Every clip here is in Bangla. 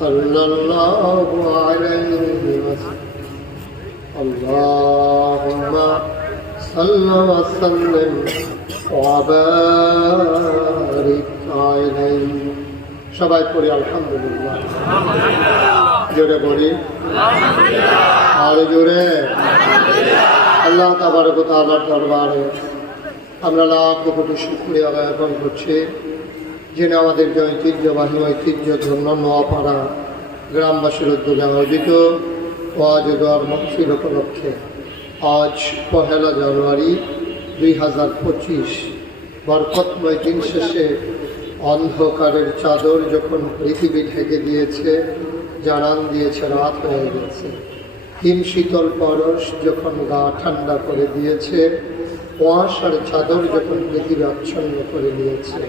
صلى الله عليه وسلم اللهم صل وسلم وبارك عليه সবাই পড়ি আলহামদুলিল্লাহ জোরে পড়ি আর জোরে আল্লাহ তাবারক ওয়া তাআলার দরবারে আমরা লাখ কোটি শুকরিয়া জ্ঞাপন করছি যিনি আমাদের যে ঐতিহ্যবাহী ঐতিহ্যধন্য নোয়াপাড়া গ্রামবাসীর উদ্যোগে আয়োজিত ওয়াজ দোয়ার মাহফিল উপলক্ষে আজ ১ জানুয়ারি ২০২৫ বরকতময় দিন শেষে অন্ধকারের চাদর যখন পৃথিবী ঢেকে দিয়েছে, জানান দিয়েছে রাত হয়ে গেছে, হিম শীতল পরশ যখন গা ঠান্ডা করে দিয়েছে, কুয়াশার চাদর যখন পৃথিবী আচ্ছন্ন করে দিয়েছে,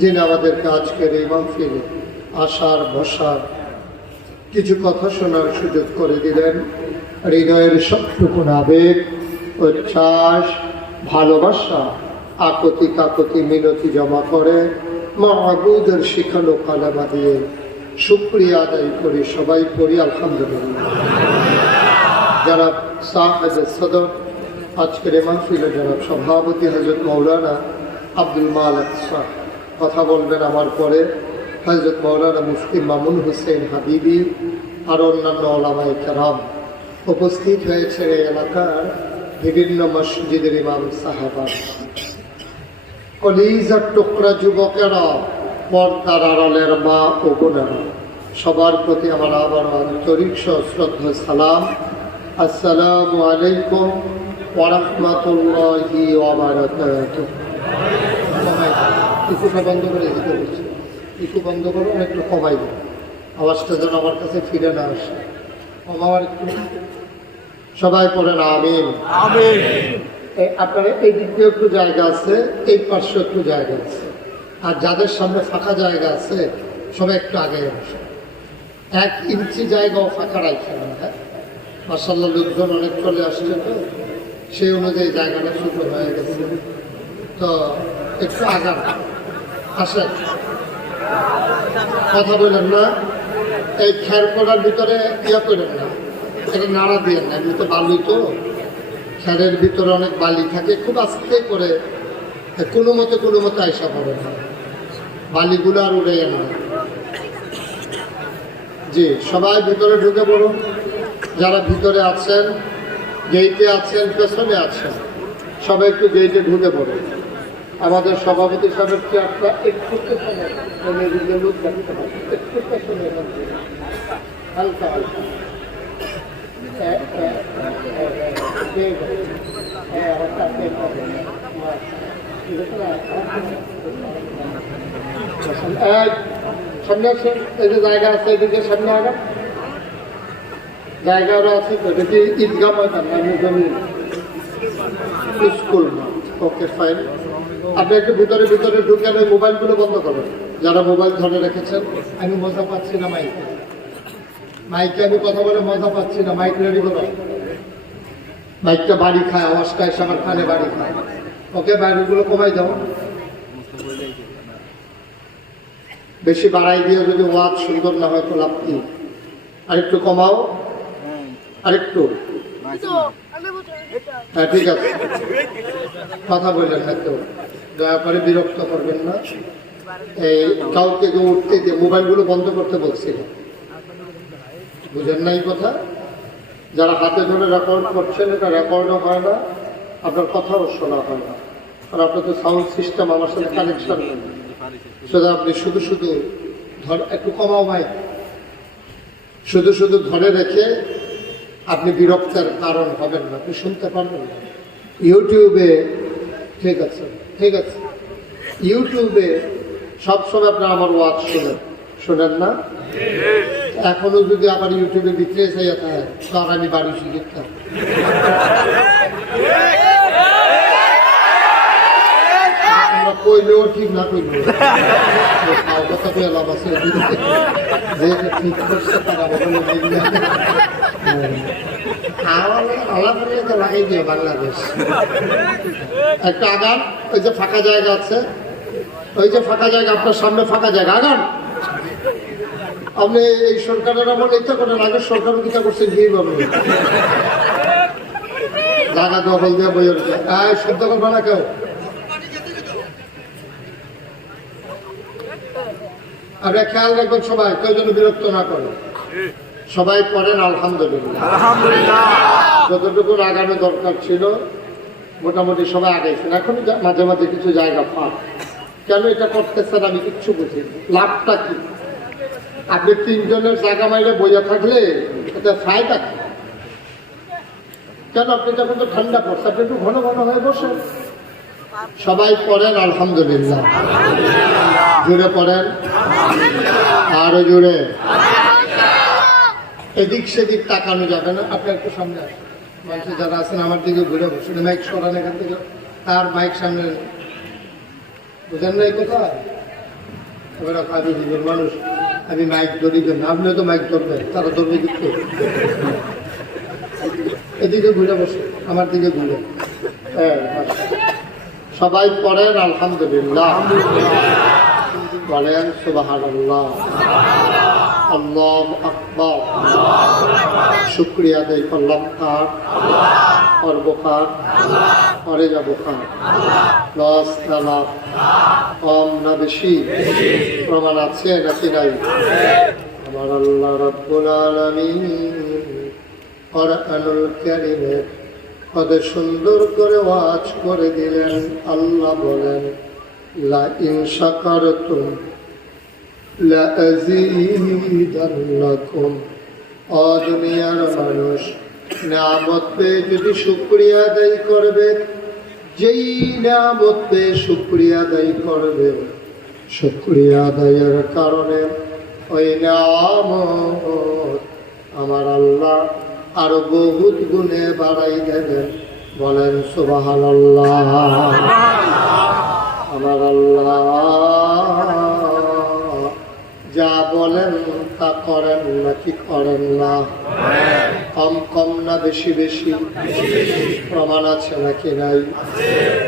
যিনি আমাদেরকে আজকের এই মাহফিলে আসার বসার কিছু কথা শোনার সুযোগ করে দিলেন, হৃদয়ের সবটুকু আবেগ উচ্ছ্বাস ভালোবাসা আকতি কাকতি মিনতি জমা করে মাহবুদের শিখানো কালামা দিয়ে শুকরিয়া আদায় করি সবাই পড়ি আলহামদুলিল্লাহ। যারা সাহেব সদর আজকের মাহফিলে যারা সভাপতি হযরত মাওলানা আব্দুল মালিক সাহেব কথা বলবেন আমার পরে, হযরত মাওলানা মুফতি মামুন হুসেন হাবিবি আর অন্যান্য ওলামায়ে কেরাম উপস্থিত হয়েছে এই এলাকার বিভিন্ন মসজিদের ইমাম সাহেবা, কলিজার টুকরা যুবকেরা, পর্দার আড়ালের মা ও বোনেরা, সবার প্রতি আমার আবার আন্তরিক শ্রদ্ধা সালাম। আসসালামু আলাইকুম ওয়া রাহমাতুল্লাহি ওয়া বারাকাতুহু। কিছুটা বন্ধ করে দিতে বলছি, কিছু বন্ধ করো, একটু কমাই দেবো, আওয়াজটা যেন আমার কাছে ফিরে না আসে। আমার একটু সবাই পড়েন আমিন আমিন। আপনারা এই দিক দিয়ে একটু জায়গা আছে, এই পাশে একটু জায়গা আছে, আর যাদের সামনে ফাঁকা জায়গা আছে সবাই একটু আগে আসে, 1 ইঞ্চি জায়গাও ফাঁকা রাখছেন না। হ্যাঁ মাশাআল্লাহ, লোকজন অনেক চলে আসছে, তো সেই অনুযায়ী জায়গাটা ছোট হয়ে গেছে, তো একটু আগান আসেন, কথা বলেন না, এই খের করার ভিতরে ইয়া করেন না, এটা নাড়া দিয়ে না, এমনি তো বালুই, তো খেরের ভিতরে অনেক বালি থাকে, খুব আস্তে করে কোনো মতে আইসা পড়ে না, বালিগুলো আর উড়ে না। জি সবাই ভিতরে ঢুকে পড়ুন, যারা ভিতরে আছেন, গেইটে আছেন, পেছনে আছেন, সবাই একটু গেইটে ঢুকে পড়ুন। আমাদের সভাপতি সাহেবের চেয়ারটা একটু পেছনে, হালকা হালকা সামনে আসেন, এই যে জায়গা আছে এদিকে সামনে আগা জায়গারও আছে, তো দেখি ঈদগাহ ময়দান স্কুল। ওকে ফাইন, আপনি একটু ভিতরে ঢুকে ওই মোবাইলগুলো বন্ধ করবেন, যারা মোবাইল ধরে রেখেছেন। আমি মজা পাচ্ছি না মাইকে আমি কথা বলে মজা পাচ্ছি না, মাইক রেডি করো, মাইকটা বাড়ি খায়, আওয়াজটা এসে আমার কানে বাড়ি খায়। ওকে বাইরেগুলো কমাই দাও, বেশি বাড়াই দিয়ে যদি ওয়াজ সুন্দর না হয় তো লাভ কি, আরেকটু কমাও, আরেকটু, হ্যাঁ ঠিক আছে, কথা বললেন না কেউ, দয়া করে বিরক্ত করবেন না। এই কাউকে কেউ উঠতে দিয়ে মোবাইলগুলো বন্ধ করতে বলছিল, বুঝেন না এই কথা? যারা হাতে ধরে রেকর্ড করছেন, এটা রেকর্ডও হয় না, আপনার কথাও শোনা হয় না, আর আপনার তো সাউন্ড সিস্টেম আমার সাথে কানেকশন নেই, সেটা আপনি শুধু একটু কমাও ভাই, শুধু ধরে রেখে আপনি বিরক্তের কারণ হবেন না, আপনি শুনতে পারবেন না। ইউটিউবে ঠিক আছে, ইউটিউবে সবসময় আপনার আমার ওয়াজ শোনেন না, এখনো যদি আবার ইউটিউবে বিক্রি চাইয়া থাকে তো আগামী বাড়ি শিখতাম। কইলেও ঠিক না কইলেও কথা কয়ে লাভ আছে, যে ঠিক করছে তারা লাগাই দিয়ে বাংলাদেশ একটা আগান। ওই যে ফাঁকা জায়গা আছে, ওই যে ফাঁকা জায়গা, আপনার সামনে ফাঁকা জায়গা, আগান আপনি এই সরকারের আমার এটা করেন, আগের সরকার কিতা করছেন যেভাবে জায়গা দখল দিয়ে বই শব্দ করবে না কেউ। আপনারা খেয়াল রাখবেন সবাই, কেউ যেন বিরক্ত না করে। সবাই পড়েন আলহামদুলিল্লাহ। যতটুকু আগানো দরকার ছিল মোটামুটি সবাই আগাইছেন। এখন মাঝে মাঝে কিছু জায়গা ফাঁক। কেন এটা করতেছেন আমি কিচ্ছু বুঝি, লাভটা কি? আপনি তিনজনের জায়গা মাইলে বইয়া থাকলে এটা ফায়দা কি? কেন আপনি যখন তো ঠান্ডা পড়ছে আপনি একটু ঘন ঘন হয়ে বসেন। সবাই পড়েন আলহামদুলিল্লাহ, জোরে পড়েন, আরো জোরে। এদিক সেদিক তাকানো যাবে না। আপনি একটু সামনে আসেন, মানুষ যারা আছেন আমার দিকে ঘুরে বসেন, মাইক সরান এখান থেকে, তার মাইক সামনে বুঝেন না এই কথা। এবার কাজে দিবেন মানুষ, আমি মাইক ধরি না, আপনিও তো মাইক ধরবেন, তারা ধরবে দিচ্ছে। এদিকে ঘুরে বসে, আমার দিকে ঘুরে। হ্যাঁ, সবাই পড়েন আলহামদুলিল্লাহ, বলেন সুবহানাল্লাহ, আল্লাহু আকবার। শুকরিয়া আদায় করলাম কার? পরবকার, পরে যাবো কার? লস না লাভ, কম না বেশি? প্রমাণ আছে নাকি নাই? আমার আল্লাহ রাব্বুল আলামিন কুরআনুল কারীমে কত সুন্দর করে ওয়াজ করে দিলেন। আল্লাহ বলেন, লা ইন শাকারতুম লা আযীদান্নাকুম। ও দুনিয়ার মানুষ, নিয়ামত পেয়ে যদি শুকরিয়া আদায় করবে, যেই নিয়ামত পেয়ে শুকরিয়া আদায় করবে, শুকরিয়া আদায়ের কারণে ওই নিয়ামত আমার আল্লাহ আরো বহুত গুণে বাড়াই দেবেন। বলেন সুবহানাল্লাহ। আমার আল্লাহ যা বলেন তা করেন নাকি করেন না? কম কম না বেশি বেশি? প্রমাণ আছে নাকি নাই?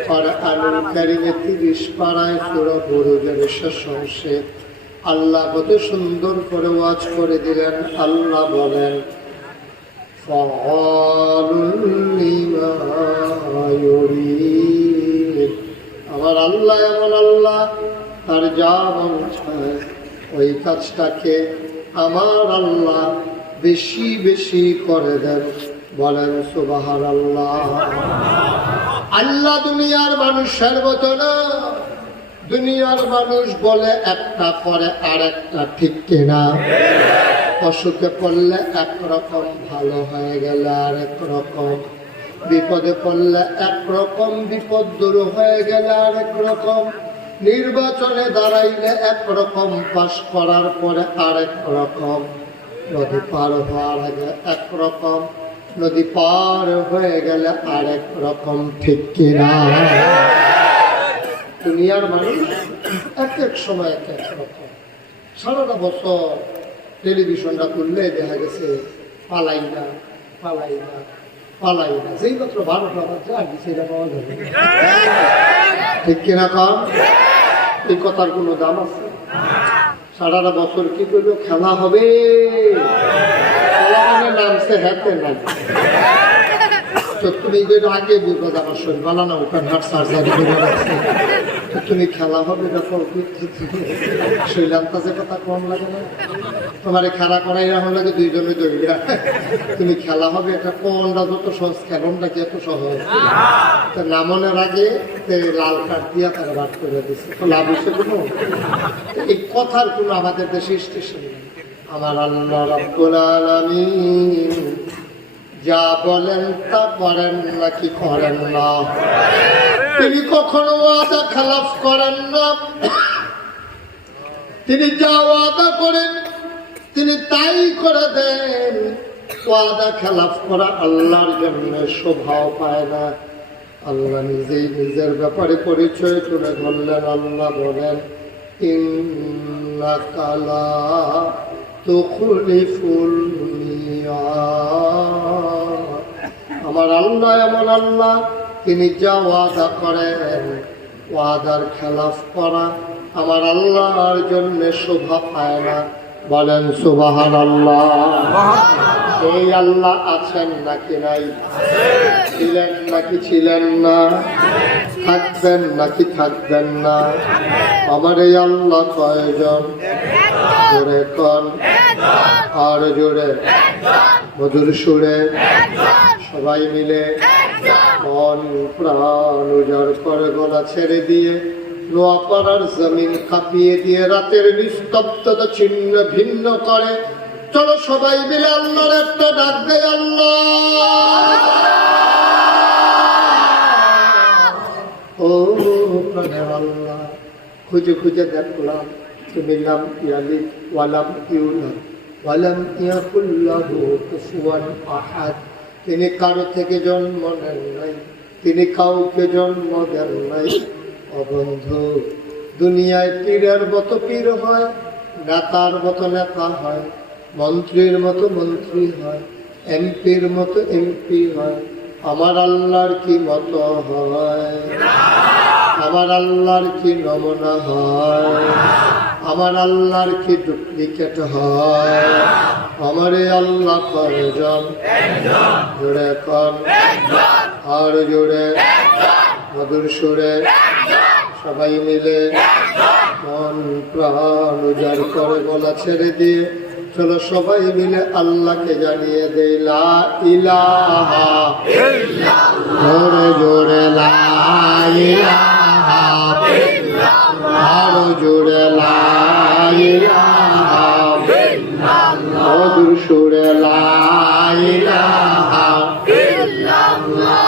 কুরআনুল কারীমে 30 পারায় সূরা বুরুজের শেষ অংশে আল্লাহ কত সুন্দর করে ওয়াজ করে দিলেন। আল্লাহ বলেন, আমার আল্লাহ এমন আল্লাহ, তার যা মন চায় ওই কাজটাকে আমার আল্লাহ বেশি বেশি করে দেন। বলেন সুবহানাল্লাহ। আল্লাহ দুনিয়ার মানুষের মতো না। দুনিয়ার মানুষ বলে একটা করে আর একটা, ঠিক কিনা? অসুখে পড়লে একরকম, ভালো হয়ে গেলে আরেক রকম, বিপদে পড়লে একরকম, বিপদ দূর হয়ে গেলে আরেক রকম, নির্বাচনে দাঁড়াইলে একরকম, পাশ করার পরে আরেক রকম, নদী পার হওয়ার আগে একরকম, নদী পার হয়ে গেলে আরেক রকম, ঠিক কিনা? দুনিয়ার মানুষ এক এক সময় এক এক রকম। সারাটা বছর টেলিভিশনটা খুললে দেখা গেছে পালাই না, পালাই না, পালাই না, যেই মাত্র 12টা বাজে আর কি সেটা পাওয়া যাবে, ঠিক কিনা? কম এই কথার কোনো দাম আছে? সারাটা বছর কি করলো? খেলা হবে, নামছে হাতে না। তুমি আগে বুঝবো আমার শরীর ভালো না, ওখানে হাট সার্জারি করে রাখছে, তুমি খেলা হবে এটা শৈলান্তাজের কথা কম লাগে না? তোমার খেলা করাই রাখা লাগে দুইজনে দৌড়িয়া, তুমি খেলা হবে এটা কোনটা যত সহজ, খেলনটা কি এত সহজ? নামনের আগে লাল কার্ড দিয়া তারা বাদ করে দিচ্ছে, তো লাভ হচ্ছে কোনো? এই কথার কোনো আমাদের দেশে স্টেশন নেই। আমার আল্লাহ রাব্বুল আলামিন যা বলেন তা করেন নাকি করেন না? তিনি কখনো ওয়াদা খেলাফ করেন না। তিনি যা ওয়াদা করেন তিনি তাই করে দেন। ওয়াদা খেলাফ করা আল্লাহর জন্য শোভাও পায় না। আল্লাহ নিজেই নিজের ব্যাপারে পরিচয় তুলে ধরলেন। আল্লাহ বলেন, ইন্নাকা লা তুখলিফুল মিয়াদ। আমার আল্লাহ এমন আল্লাহ, তিনি যা ওয়াদা করেন ওয়াদার খেলাফ করা আমার আল্লাহর জন্য শোভা পায় না। বলেন সুবহানাল্লাহ। এই আল্লাহ আছেন নাকি নাই? ছিলেন নাকি ছিলেন না? থাকবেন নাকি থাকবেন না? আমার এই আল্লাহ কয়জন? জোরে কন, আর জোরে, মধুর সুরে সবাই মিলে মন প্রাণ উজাড় করে গলা ছেড়ে দিয়ে নোয়াপাড়ার জমিন কাঁপিয়ে দিয়ে রাতের নিস্তব্ধতা ছিন্ন ভিন্ন করে চলো সবাই মিলে আল্লাহর একটা ডাক দেয়, আল্লাহ। ও প্রাণের আল্লাহ, খুঁজে খুঁজে দেখলাম তুমি লাম ইয়ালিদ ওয়ালাম ইউলাদ ওয়ালাম ইয়াকুল লাহু কুফুয়ান আহাদ। তিনি কারো থেকে জন্ম নেন নাই, তিনি কাউকে জন্ম দেন নাই। ও বন্ধু, দুনিয়ায় পীরের মতো পীর হয়, নেতার মতো নেতা হয়, মন্ত্রীর মতো মন্ত্রী হয়, এমপির মতো এমপি হয়। আমার আল্লাহর কি মতো হয়? আমার আল্লাহর কি নমুনা হয়? আমার আল্লাহর কি ডুপ্লিকেট হয়? আমার এই আল্লাহ কয়জন? জোরে কন, আর জোরে, মধুর সুরে সবাই মিলে মন প্রাণ উজাড় করে গলা ছেড়ে দিয়ে চলো সবাই মিলে আল্লাহকে জানিয়ে দেই লা ইলাহা ইল্লাল্লাহ। জোরে জোরে লা ইলাহা ইল্লাল্লাহ, আরো জোরে লা ইলাহা ইল্লাল্লাহ, মধুর সুরে লা ইলাহা ইল্লাল্লাহ।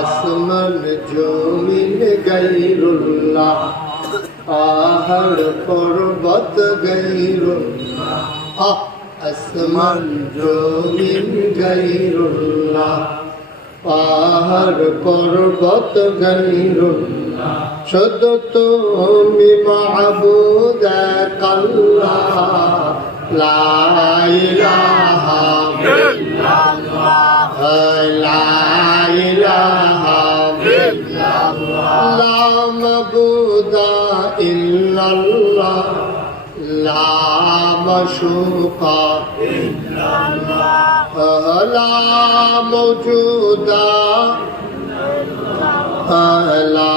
আসমান জমিন গায়রুল্লাহ, পাহাড় পর্বত গায়রুল্লাহ। আসমান জমিন গায়রুল্লাহ, পাহাড় পর্বত গায়রুল্লাহ। শুধু তুমি মাহবুদ এক আল্লাহ, লা ইলাহা ইল্লাল্লাহ, লা ইলাহা ইল্লাল্লাহ, লা মাবুদা ইল্লাল্লাহ, লা মাশুকা ইল্লাল্লাহ, লা মাওজুদা লা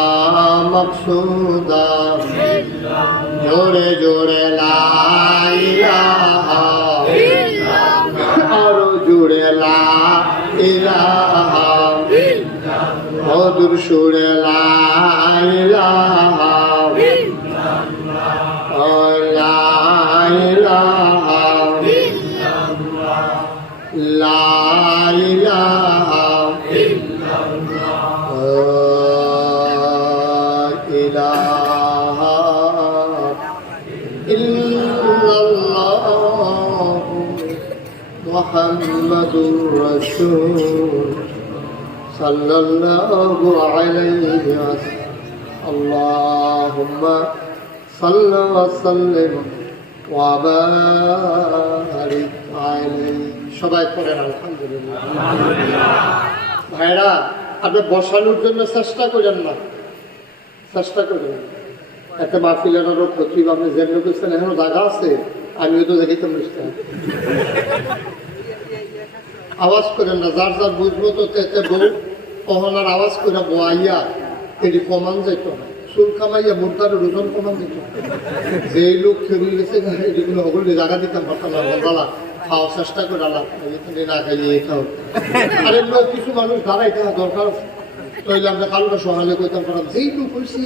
মাকসুদা। জোরে জোরে লা ইলাহা ইল্লাল্লাহ, আরো জোরে লা ইলাহা ইল্লাল্লাহ, মধুর সুরে লা ইলাহা ইল্লাল্লাহ, লা ইলাহা ইল্লাল্লাহ, লা ইলাহা ইল্লাল্লাহ, ইলাহা ইল্লাল্লাহ, মুহাম্মাদুর রাসূল সাল্লাল্লাহু আলাইহি ওয়াসাল্লাম। আল্লাহুম্মা সাল্লি ওয়া সাল্লিম ওয়া বারিক আলাইহি। সবাই পড়েন আলহামদুলিল্লাহ। ভাইরা, আপনি বসানোর জন্য চেষ্টা করেন না, চেষ্টা করেন। একটা মাহফিলের আরো খতিব আপনি যেমন করছেন এখনো জায়গা আছে, আমিও তো দেখিতে বুঝতে আওয়াজ করেন না। যার যার বুঝবো তো তেতে বউ কহনার আওয়াজ করে বোয়াইয়া এটি কমান যেত না, চুল কামাইয়া মুদ্রার ওজন কমান যেত। যে লোক খেয়ে গেছে এটিগুলো সকলে জায়গা দিতাম পারতাম না, বলা খাওয়ার চেষ্টা করে আলাপ না খাইয়ে খাও। আর এগুলো কিছু মানুষ দাঁড়াই থাকা দরকার আছে। তৈলে আমরা কালটা সকালে কইতাম পারাম যেই লোক হয়েছে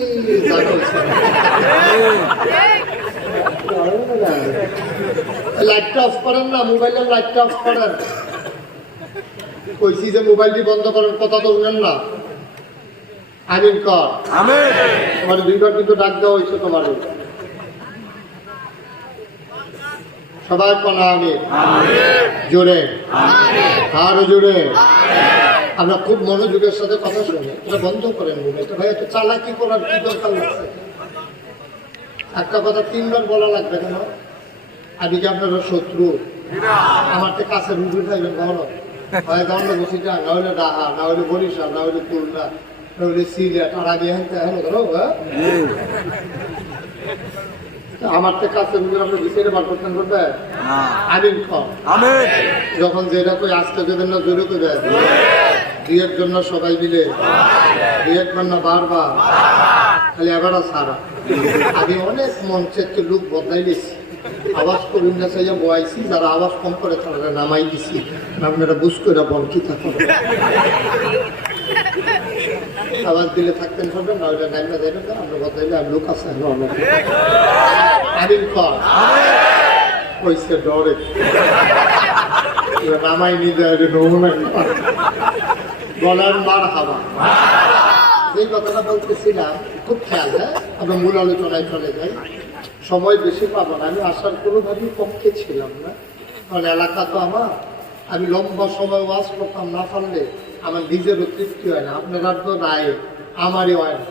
লাইটটা অফ করেন না, মোবাইলের লাইটটা অফ করেন। কইছি যে মোবাইলটি বন্ধ করেন, কথা তো শুনেন না। আমিন কর। তোমার দুইবার কিন্তু ডাক দেওয়া হয়েছে তোমার। সবাই কনা আমিন, জোরে আরো জোরে। আমরা খুব মনোযোগের সাথে কথা শুনি। এটা বন্ধ করেন মোবাইলটা। ভাই, এত চালাকি করার কি দরকার লাগছে? একটা কথা 3 বার বলা লাগবে কেন? আমি কি আপনারা শত্রু? আমার তো কাছে রুটি থাকবেন কখনো হয় দণ্ড বসিটা না হলে ডাহা না হলে বরিশাল না হলে খুলনা না হলে সিলেট আর আগে হ্যাঁ ধরো আমার তো কাছে রুটি আপনি বিচেরে বার করতেন করবে আমিন কম যখন যেটা কই আসতে দেবেন না জোরে করে বিয়ের জন্য সবাই মিলে বিয়ের জন্য বারবার খালি এবারও সারা আমি অনেক মঞ্চের লোক বদলাই দিয়েছি আওয়াজ করুন না চাইয়া বয়াইছি যারা আওয়াজ কম করে তারা নামাই দিছি আপনারা বুঝ করে বঞ্চিত করে আওয়াজ দিলে থাকতেন করবেন না ওইটা নাইমা যাবেন না আমরা বদলাইলে আর লোক আছে আমিন কর কইছে ডরে নামাই নিয়ে যায় নমুনা গলার মার হাওয়া এই কথাটা বলতেছিলাম খুব খেয়াল হ্যাঁ আমরা মূল আলোচনায় চলে যাই সময় বেশি পাবো না আমি আসার কোনোভাবেই পক্ষে ছিলাম না কারণ এলাকা তো আমার আমি লম্বা সময় ওয়াজ করতাম না পারলে আমার নিজেরও তৃপ্তি হয় না আপনারা তো রায় আমারই হয় না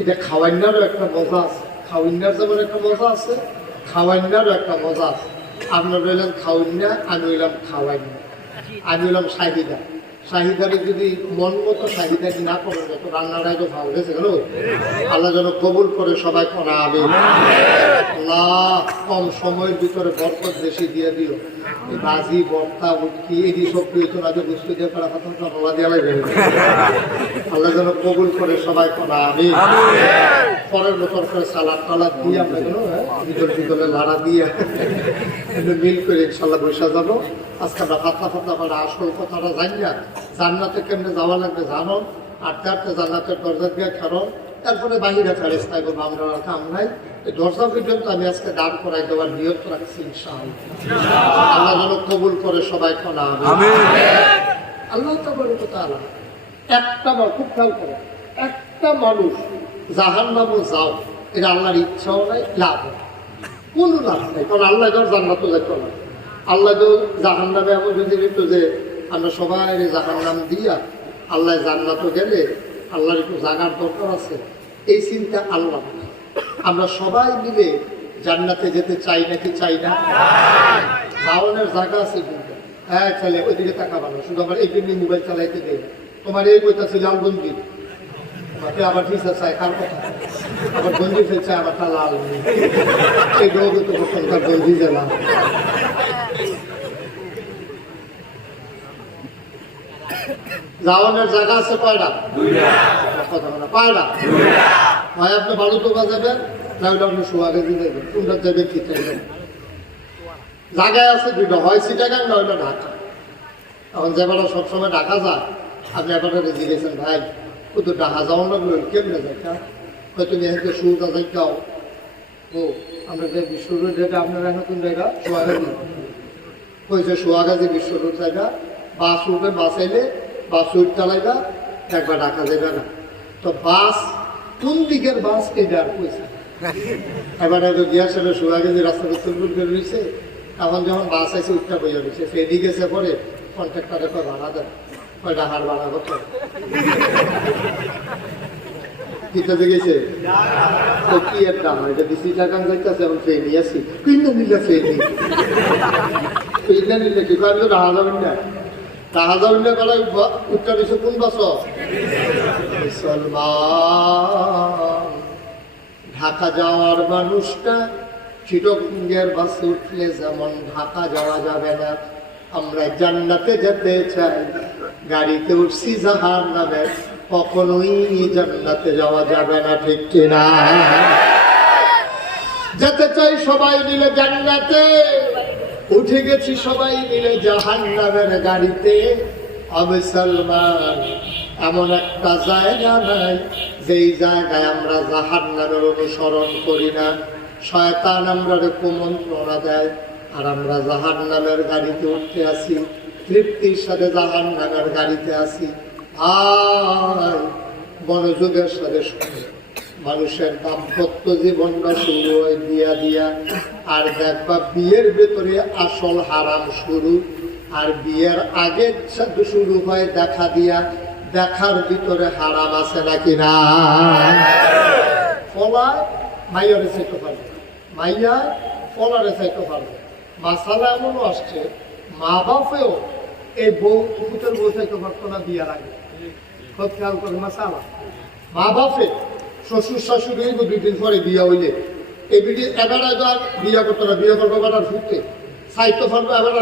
এটা খাওয়াইনারও একটা মজা আছে খাওয়াইনার যেমন একটা মজা আছে খাওয়াইনারও একটা মজা আছে আপনার রইলেন খাওয়াইনা আমি হইলাম খাওয়াইনা আমি হইলাম শাহিদা শাহিদারে যদি মন মতো শাহিদাকে না করেন যত রান্নাটাই তো ভালো হয়েছে গেল আল্লাহ যেন কবুল করে সবাই করা আমি আল্লাহ কম সময়ের ভিতরে বরকত বেশি দিয়ে দিও বাজি বর্তা উটকি এই সব প্রিয়তন আগে বুঝতে দিয়ে করা কথা আল্লাহ দিয়ে আল্লাহ যেন কবুল করে সবাই করা আমি পরের বছর করে সালাদ টালাদ দিয়ে আমরা যেন ভিতর ভিতরে লাড়া দিয়ে মিল করে ইনশাল্লাহ বসে যাবো আজকে আমরা ফাতলা করে আসল কথাটা জানি না জান্নাতে কেমনে যাওয়া লাগবে জানো আটতে আটতে জান্নাতের দরজা দিয়ে কারণ তারপরে বাহিরে ফেরেস তাই বলবো আমরা কাম নাই এই দরজা পর্যন্ত আমি আজকে দাঁড় করাই দেওয়ার নিয়ত রাখছি ইনশাআল্লাহ আল্লাহ যেন কবুল করে সবাই কনা আল্লাহ তাআলা একটা খুব খেয়াল করে একটা মানুষ জাহান্নামে যাও এটা আল্লাহর ইচ্ছাও নাই লাভ কোনো লাভ নাই কারণ আল্লাহ যখন জান্নাতে যাইতো না আল্লাহ তো জাহান্নামে এমন যদি দিত যে আমরা সবাই জাহান্নাম দিয়া আল্লাহ জান্নাতে গেলে আল্লাহর একটু জাগার দরকার আছে এই চিন্তা আল্লাহ আমরা সবাই মিলে জান্নাতে যেতে চাই নাকি চাই না যাওয়ানোর জায়গা আছে কিন্তু হ্যাঁ চলে ওইদিকে টাকা ভালো শুধু আমার এই জন্য মোবাইল চালাইতে দেয় তোমার এই বইটা ছিল লালগঞ্জি তোমাকে আবার ঠিক আছে কার কথা আবার গঞ্জি ফেলছে আবারটা লাল এই গৌর তো প্রথমকার গঞ্জি জেলা যাওয়ানোর জায়গা আছে কয়টা কথা বলা পায়রা ভাই আপনি বাড়ি তো যাবেন তাহলে আপনি সোয়াগে দেবেন কোনটা দেবেন কি চাইবেন জায়গায় আছে দুটো হয় সিটাগাং না হইলো ঢাকা এখন যেবেলা সবসময় ঢাকা যায় আপনি এবারে জিজ্ঞেসেন ভাই ও তো ঢাকা যাওয়ার না বললেন কেমনে যাইটা হয়তো এখানে সুরটা যাইটাও ও আমরা যে বিশ্ব রোড যেটা আপনারা নতুন জায়গা সোয়াগাজি হয়েছে সোয়াগাজি বিশ্ব রোড জায়গা বাস উঠবে বাস এলে বাস উঠ চালাইবা একবার ঢাকা যাবে না তো বাস কোন দিকের বাস এটা আর পয়সা এবারে গিয়া সেটা সোয়াগাজি রাস্তাটা চলবুল করে রয়েছে এখন যখন বাস আছে উঠটা বইয়া রয়েছে সেদিকে গেছে পরে কন্ট্রাক্টারে কয় ভাড়া দেয় কয় ডাহার ভাড়া কত কিতাতে গেছে তো কি একটা হয় এটা বেশি টাকা যাইতেছে এখন ফেনি আছি কিনা নিলে ফেনি কিনা নিলে কি কয় আমি ডাহা যাবেন না ডাহা যাবেন না বলে উঠটা দিছে কোন বছর মুসলমান ঢাকা যাওয়ার মানুষটা চিটগঙ্গের বাসে উঠলে যেমন ঢাকা যাওয়া যাবে না আমরা জান্নাতে যেতে চাই গাড়িতে উঠছি জাহান্নামে কখনোই জান্নাতে যাওয়া যাবে না ঠিক কিনা যেতে চাই সবাই মিলে জান্নাতে উঠে গেছি সবাই মিলে জাহান্নামের গাড়িতে মুসলমান এমন একটা জায়গা নাই যেই জায়গায় আমরা জাহান্নামের অনুসরণ করি না শয়তান আমরা কুমন্ত্রণা দেয় আর আমরা জাহান্নামের গাড়িতে উঠতে আসি তৃপ্তির সাথে জাহান্নামের গাড়িতে আসি আর মনোযোগের সাথে শুনে মানুষের দাম্পত্য জীবনটা শুরু হয় দিয়া দিয়া আর দেখবা বিয়ের ভেতরে আসল হারাম শুরু আর বিয়ের আগে শুরু হয় দেখা দিয়া দেখার ভিতরে হারাম আছে নাকি না ফলায় মাইয়ারে চাইতে পারবে মাইয়া ফলারে চাইতে পারবে মাসালা এমনও আসছে মা বাপেও এই বউ পুকুরের বউ চাইতে পারতো না বিয়ার আগে। খুব খেয়াল করে মাসালা মা বাপে শ্বশুর শাশুড়ি হইব 2 দিন পরে বিয়া হইলে এই বিটি এবার আর বিয়া করতো না, বিয়ে করবো এবার আর ফুটতে সাহিত্য ফারবো এবার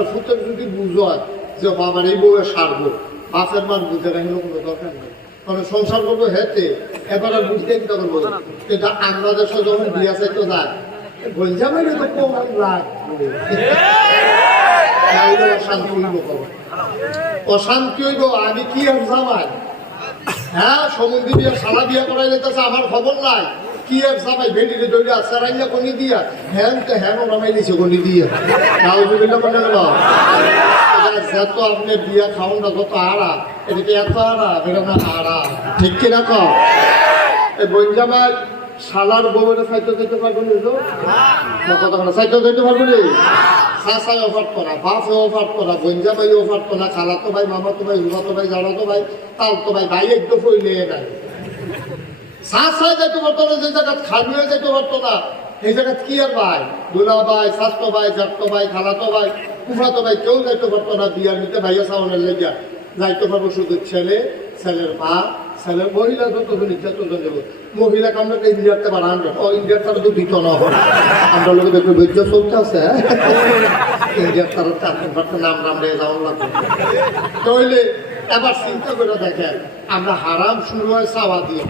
আর ফুটে যদি বুঝয় যে বাবার এই বউয়ে সারবো, বাপের মান বুঝে রাখলে কোনো দরকার নেই। মানে সংসার করবো হেঁটে এবার আর বুঝতে চিন্তা করবো। কিন্তু আমরা দেশে যখন বিয়া চাইতে যায় বলজামাই তো কম লাগবে, অশান্তি হইব, অশান্তি হইব। আমি কি আর জামাই, হ্যাঁ সমুদ্রী বিয়া সারা বিয়া করাই যেতেছে আমার খবর নাই। কি আর জামাই ভেন্ডিতে দৌড়ে আসছে রাইয়া গনি দিয়া হ্যান তো হ্যান নামাই নিছে গনি দিয়া নাউজুবিল্লাহ বলে গেল। যত আপনি বিয়া খাওয়ান না যত আড়া, এদিকে এত আড়া বেরো না আড়া, ঠিক কিনা কম। এই বঞ্জামাই শালার বউরে সাইতে দিতে পারবো না, কথা সাইতে দিতে পারবো না। শাসাই অফার করা, বাপে অফার করা, বঞ্জামাই অফার করা, খালাতো ভাই, মামাতো ভাই, হুবাতো ভাই, জানাতো ভাই, তালতো ভাই, ভাই একটু ফইলে নাই শাসাই যেতে পারতো না। যে জায়গা খালি হয়ে যেতে পারতো না এই জায়গা কি আর ভাই, দুলা ভাই, স্বাস্থ্য ভাই, জাতো ভাই, খালাতো ভাই, কুফাতো ভাই কেউ যাইতে পারতো না। বিয়ার নিতে ভাইয়া সাউনের লেগিয়া যাইতে পারবো শুধু ছেলে, ছেলের মা, ছেলের মহিলা যতজন ইচ্ছা ততজন যাবো। মহিলাকে আমরা ইন্ডিয়াতে বাড়ান ইন্ডিয়ার তারা তো দিত না, আমরা লোক দেখো বৈদ্য চলতে আছে ইন্ডিয়ার তারা চারটে নাম নামলে যাওয়ার লাগবে। তাহলে এবার চিন্তা করে দেখেন আমরা হারাম শুরু হয় চাওয়া দিয়ে,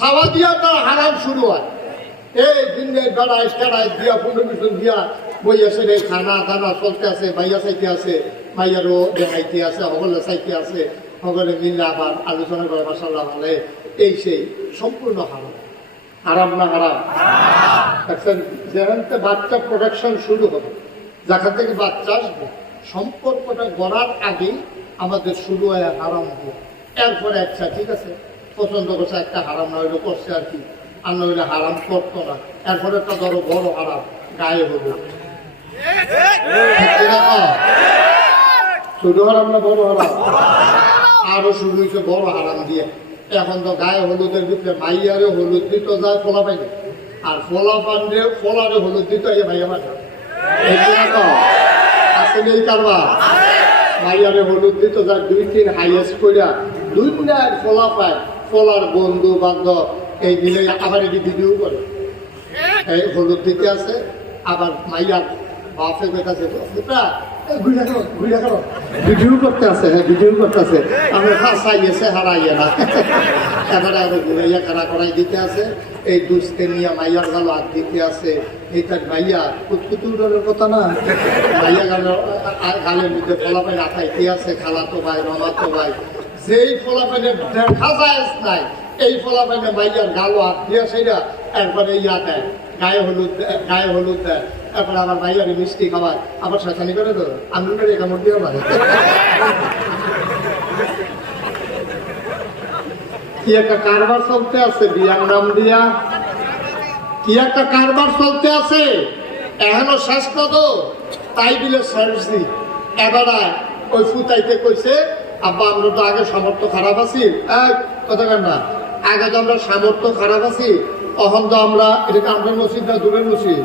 চাওয়া দিয়া তার হারাম শুরু হয়। এই দিনে বেড়াই কেড়াই দিয়া 15-20 দিয়া বই আছে রে, খানা দানা চলতে আছে, ভাইয়া চাইতে আছে, ভাইয়ারও দেখাইতে আছে, সকলে চাইতে আছে, সকলে মিলে আবার আলোচনা করে মাসাল্লাহ ভালে। এই সেই সম্পূর্ণ হারাম। হারাম না হারাম? দেখছেন যেখান থেকে বাচ্চা প্রোডাকশন শুরু হবে, যেখান থেকে বাচ্চা আসবে সম্পর্কটা গড়ার আগেই আমাদের শুরু হয় হারাম দিয়ে। এরপরে আচ্ছা ঠিক আছে পছন্দ করছে, একটা হারাম না হইলে করছে আর কি, আর নইলে হারাম করতো না। এরপরে একটা ধরো বড় হারাম গায়ে হলো, ছোট হারাম না বড় হারাম? আরো শুরু হয়েছে বড় হারাম দিয়ে। এখন তো গায়ে হলুদের ভিতরে মাইয়ারে হলুদ দিত যায় ফোলা পাইনি, আর ফোলা পান্ডে ফোলারে হলুদ দিত এই ভাইয়া ভাই আসলে এই কারবার। মাইয়ারে হলুদ দিত যায় 2-3 হাইয়েস্ট করিয়া 2 মিনিট ফোলা পায়, ফোলার বন্ধু বান্ধব এই মিলে আবার এটি ভিডিও করে এই হলুদ দিতে আছে। আবার মাইয়ার বাপে বেটাছে ভিডিও করতে আছে, হ্যাঁ ভিডিও করতে আছে, আমরা ফাঁসাইয়েছে হারাইয়ে না। এবারে আরো ঘুরাইয়া খাড়া করাই দিতে আছে, এই দুষ্কে নিয়ে মাইয়ার গালো হাত দিতে আছে। এইটা মাইয়া কুতকুতুরের কথা না, মাইয়া গালের মধ্যে ফলাফাই রাখাইতে আছে, খালাতো ভাই, মামাতো ভাই। যেই ফলাফাইনের দেখা যায় নাই এই ফলাফাইনে মাইয়ার গালো হাত দিয়ে সেটা একবারে ইয়া দেয়, গায়ে হলুদ দেয়। তারপরে আমার ভাইয়ারে মিষ্টি খাওয়ায়, আবার শাসানি করে তো আঙুল করে কামড় দিয়ে পারে। কি একটা কারবার চলতে আছে বিয়ার নাম দিয়া, কি একটা কারবার চলতে আছে। এখনো শেষ তো তাই দিলে সার্সি এবারে ওই ফুতাইতে কইছে আব্বা আমরা তো আগে সামর্থ্য খারাপ আছি, কথা কেন না, আগে তো আমরা সামর্থ্য খারাপ আছি, তখন তো আমরা এটা আমরা মসজিদটা দূরের মসজিদ,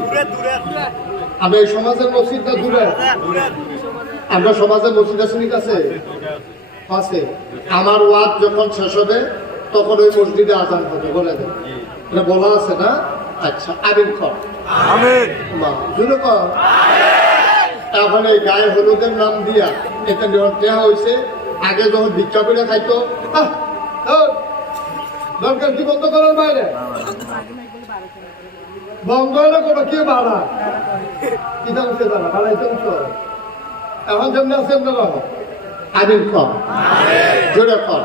আমরা এই সমাজের মসজিদটা দূরে, আমরা সমাজের মসজিদ আছে। আমার ওয়াজ যখন শেষ হবে তখন ওই মসজিদে আজান হবে, বলে দেন এটা বলা আছে না? আচ্ছা আমিন কর, জুড়ে কর। এখন এই গায়ে হলুদের নাম দিয়া এটা দেওয়া হয়েছে। আগে যখন ভিক্ষা করে খাইতো দরকার কি বন্ধ করার বাইরে বন্ধ হলে কোনো কেউ বাড়া কিতা উঠে দাঁড়া বাড়াইতে উঠো। এখন যেমন আছেন না আমিন কর, জোরে কর,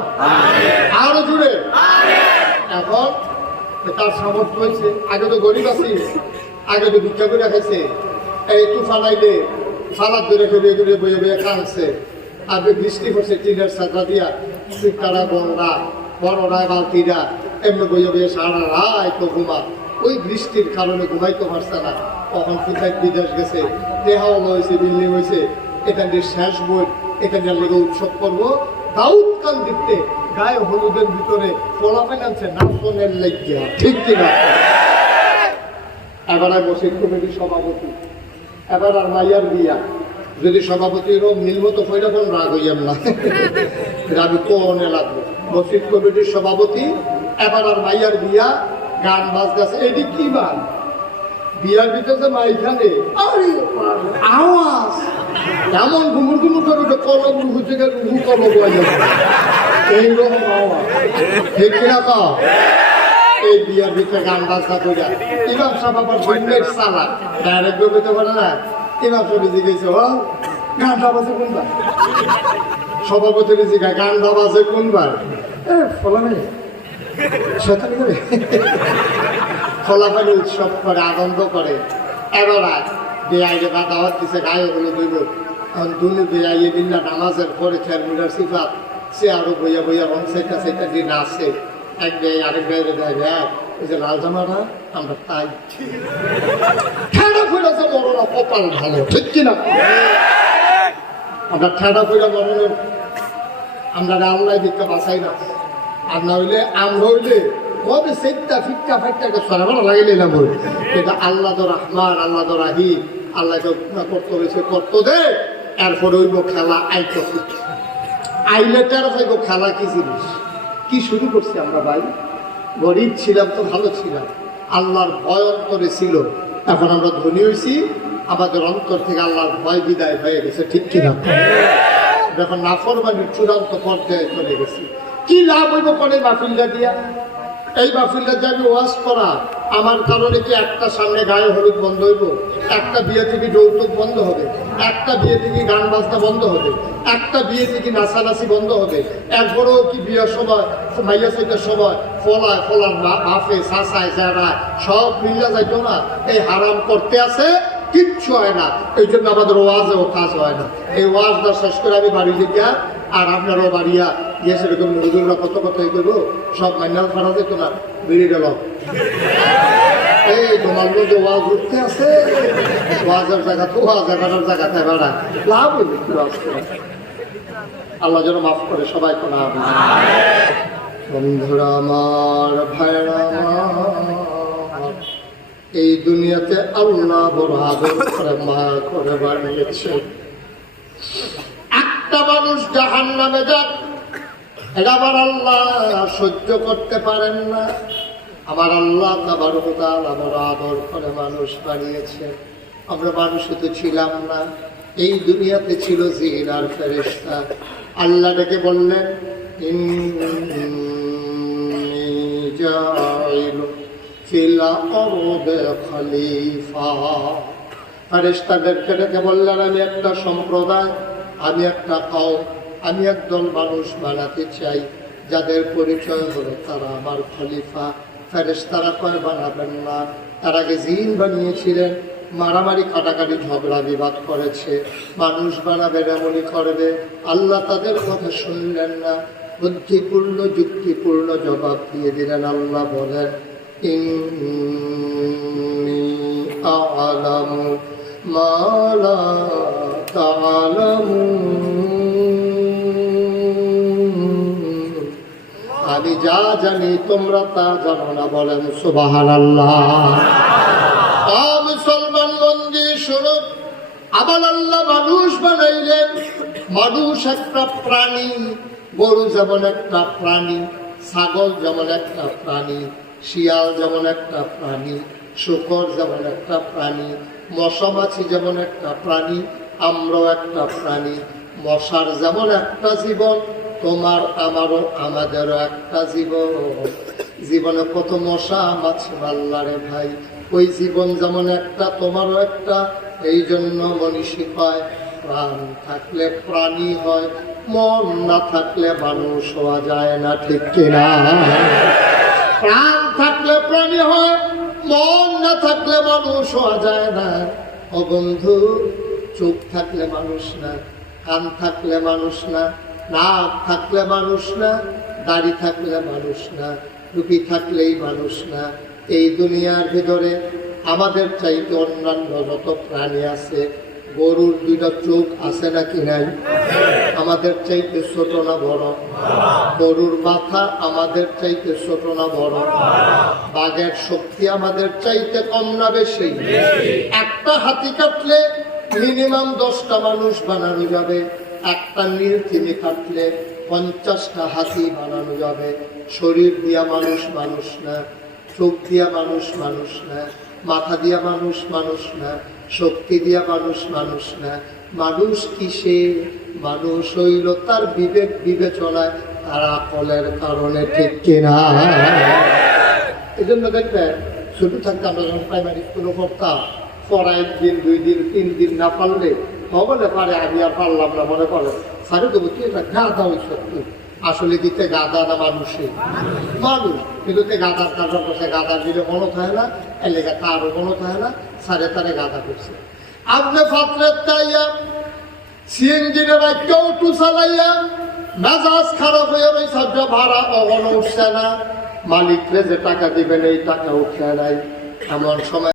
আরো জুড়ে। এখন তার সামর্থ্য হয়েছে, আগে তো গরিব আছি, আগে তো ভিক্ষা করে খাইছে, এই তুফান আইলে সালাদ ধরে ঘুরে বয়ে বয়ে খাচ্ছে। আগে বৃষ্টি পড়ছে টিনের ছাতা দিয়া, তারা বড়রা বালতিরা এমনি বয়ে বয়ে সারা রাত তো ঘুমা, ওই বৃষ্টির কারণে ঘুমাইতে পারছে না। তখন কোথায় বিদেশ গেছে, দেহাও হয়েছে, বিল্ডিং হয়েছে, এখান দিয়ে শেষ বই, এখান লেগে উৎসব করবো। দাউদ কান দিতে গায়ে হলুদের ভিতরে ফলাফেন আনছে নাচনের লেগিয়া, ঠিক কিনা? এবারে মসজিদ কমিটির সভাপতি এবার আর মাইয়ার বিয়া যদি সভাপতির মিলবো তো কইরা কোন রাগ হইয়াম না, আমি কোনে লাগবো। মসজিদ কমিটির সভাপতি এবার আর মাইয়ার বিয়া, গান বাজতেছে, এটি কি গান? বিয়ার ভিতরে মাইখানে আওয়াজ এমন ঘুমুর ঘুমুর করে ওটা কলম রুহু থেকে রুহু কলম হয়ে যাবে, এইরকম আওয়াজ। ঠিক কিনা তো? এই বিয়ার ভিতরে গান বাজনা করে ইমাম সাহেব আবার বন্যের সালা ডাইরেক্ট বলতে পারে না। ইমাম সাহেব জিজ্ঞেস গানটা বাজে কোনবার? সভাপতির জিজ্ঞাসা গানটা বাজে কোনবার? ফলাফল শতানি করে ফলাফল উৎসব করে, আনন্দ করে। এবার বেআইনে বা দাওয়াত দিছে, গায়ে হলো দুইব দুনু বেআইয়ে বিল্লা নামাজের পরে খেয়ার সিফাত সে আরো বইয়া বইয়া রং সেটা সেটা দিন আসে। এক বেয়ে আরেক বেয়ে দেয় ভাই ওই যে লাল জামাটা আমরা তাই ঠান্ডা ফুলেছে মরনা কপাল ভালো, ঠিক কিনা? আমরা ঠান্ডা ফুলে মরণের আমরা আল্লাহ দিকটা বাঁচাই না। আর না হইলে আমরা হইলে কবে সেটা ফিটকা ফাইটটাকে সরাবার লাগিলে না বই। এটা আল্লাহ তো রহমান, আল্লাহ তো রাহিম, আল্লাহ করতে হয়েছে করতে দে। এরপরে হইব খেলা আইতো আইলে তার হইব খেলা কি জিনিস। কি শুরু করছি আমরা ভাই? গরিব ছিলাম তো ভালো ছিলাম, আল্লাহর ভয় অন্তরে ছিল। এখন আমরা ধনী হয়েছি, আমাদের অন্তর থেকে আল্লাহর ভয় বিদায় হয়ে গেছে, ঠিক কিনা? যখন নাফরমানির চূড়ান্ত পর্যায়ে চলে গেছি, কি লাভ হইব পরে মাহফিলটা দিয়া? এই মাহফিলটা যে আমি ওয়াজ করা আমার কারণে কি একটা সামনে গায়ে হলুদ বন্ধ হইব? একটা বিয়ে থেকে যৌতুক বন্ধ হবে, একটা বিয়ে থেকে গান বাজনা বন্ধ হবে, একটা বিয়ে থেকে নাচানাচি বন্ধ হবে? এরপরেও কি বিয়ের সময় মাইয়া চৈতের সময় ফলার বাফে চাচায় যারা সব মিল্লা যাইতো না? এই হারাম করতে আছে, কিচ্ছু হয় না। এই জন্য আমাদের ওয়াজেও কাজ হয় না। এই ওয়াজটা শেষ করে আমি বাড়ি দিকে আর আপনারও বাড়িয়া গিয়ে সেরকম হুজুররা কত কথাই করবো, সব মাইনাল ফারা যেত না, বেরিয়ে গেল। এই তোমার মধ্যে ওয়াজ উঠতে আছে, ওয়াজের জায়গা তো ওয়াজ এগানোর জায়গাতে বেড়া লাভ হইবে কি ওয়াজ করে? আল্লাহ যেন মাফ করে সবাই কোনা। বন্ধুরা আমার, ভাইরা আমার, এই দুনিয়াতে আল্লাহ বড় আদর করে মায়া করে বানিয়েছে। একটা মানুষ জাহান্নামে যাক, এটা আমার আল্লাহ সহ্য করতে পারেন না। আমার আল্লাহ তাবারক ওয়া তাআলা বড় আদর করে মানুষ বানিয়েছে। আমরা মানুষ তো ছিলাম না, এই দুনিয়াতে ছিল জিন আর ফেরেশতা। আল্লাহ ডেকে বললেন ইন্নী জাইলু ফিল আরদি খলিফা। ফেরেশতাদেরকে ডেকে বললেন আমি একটা সম্প্রদায়, আমি একটা কওম, আমি একদল মানুষ বানাতে চাই যাদের পরিচয় হলো তারা আমার খলিফা। ফেরেশতারা কয় বানাবেন না, তার আগে জিন বানিয়েছিলেন, মারামারি কাটাকাটি ঝগড়া বিবাদ করেছে, মানুষ বানাবে এমনই করবে। আল্লাহ তাদের কথা শুনলেন না, বুদ্ধিপূর্ণ যুক্তিপূর্ণ জবাব দিয়ে দিলেন। আল্লাহ বলেন ইন্নী আ'লামু মা লা তা'লামুন, আমি যা জানি তোমরা তা জানো না। বলেন সুবহানাল্লাহ। মুসলমান বন্দী শুনো, আবার আল্লাহ মানুষ বানাইলেন। মানুষ একটা প্রাণী, গরু যেমন একটা প্রাণী, ছাগল যেমন একটা প্রাণী, শিয়াল যেমন একটা প্রাণী, শূকর যেমন একটা প্রাণী, মশা মাছি যেমন একটা প্রাণী, আমরাও একটা প্রাণী। মশার যেমন একটা জীবন, তোমার আমারও আমাদেরও একটা জীবন। জীবনে কত মশা মাছি মাল্লা রে ভাই, ওই জীবন যেমন একটা তোমারও একটা। এই জন্য মনীষী কয় প্রাণ থাকলে প্রাণী হয়, মন না থাকলে মানুষ হওয়া যায় না, ঠিক কিনা? প্রাণ থাকলে প্রাণী হয়, মন না থাকলে মানুষ হওয়া যায় না। ও বন্ধু, চোখ থাকলে মানুষ না, কান থাকলে মানুষ না, নাক থাকলে মানুষ না, দাড়ি থাকলে মানুষ না, টুপি থাকলেই মানুষ না। এই দুনিয়ার ভিতরে আমাদের চাইতে অন্যান্য যত প্রাণী আছে, গরুর দুইটা চোখ আছে নাকি নাই? আমাদের চাইতে ছোট না বড়? গরুর মাথা আমাদের চাইতে ছোট না বড়? বাঘের শক্তি আমাদের চাইতে কম না বেশি? একটা হাতি কাটলে মিনিমাম 10টা মানুষ বানানো যাবে। একটা নীল তিমি কাটলে 50টা হাতি বানানো যাবে। শরীর দিয়া মানুষ মানুষ না, চোখ দিয়া মানুষ মানুষ না, মাথা দিয়া মানুষ মানুষ না, শক্তি দিয়া মানুষ মানুষ না। মানুষ কিসে? মানুষ হইল তার বিবেক বিবেচনায়, তার আকলের কারণে, ঠিক কিনা? এই জন্য দেখবেন ছোট থাকতে আমরা যখন প্রাইমারি স্কুলে পড়তাম, পড়া 1 দিন 2 দিন 3 দিন না পারলে বলে পারে আমি আর পারলাম না, মনে করে সারে দেবো তুই এটা গাধা হইস। আসলে দিতে গাধা না মানুষে মানুষ, কিন্তু গাধার কারণ করছে, গাধা দিলে মনে থাকে না, এর লেগে তারও মনে থাকে না, সারে তারে গাধা করছে। আপনি ফাত্রের তাইয়া সিএনজিনের কেউ টু চালাইয়া মেজাজ খারাপ হয়ে ওই সব ভাড়া কখনো উঠছে না, মালিকরে যে টাকা দিবেন এই টাকা উঠছে নাই। এমন সময়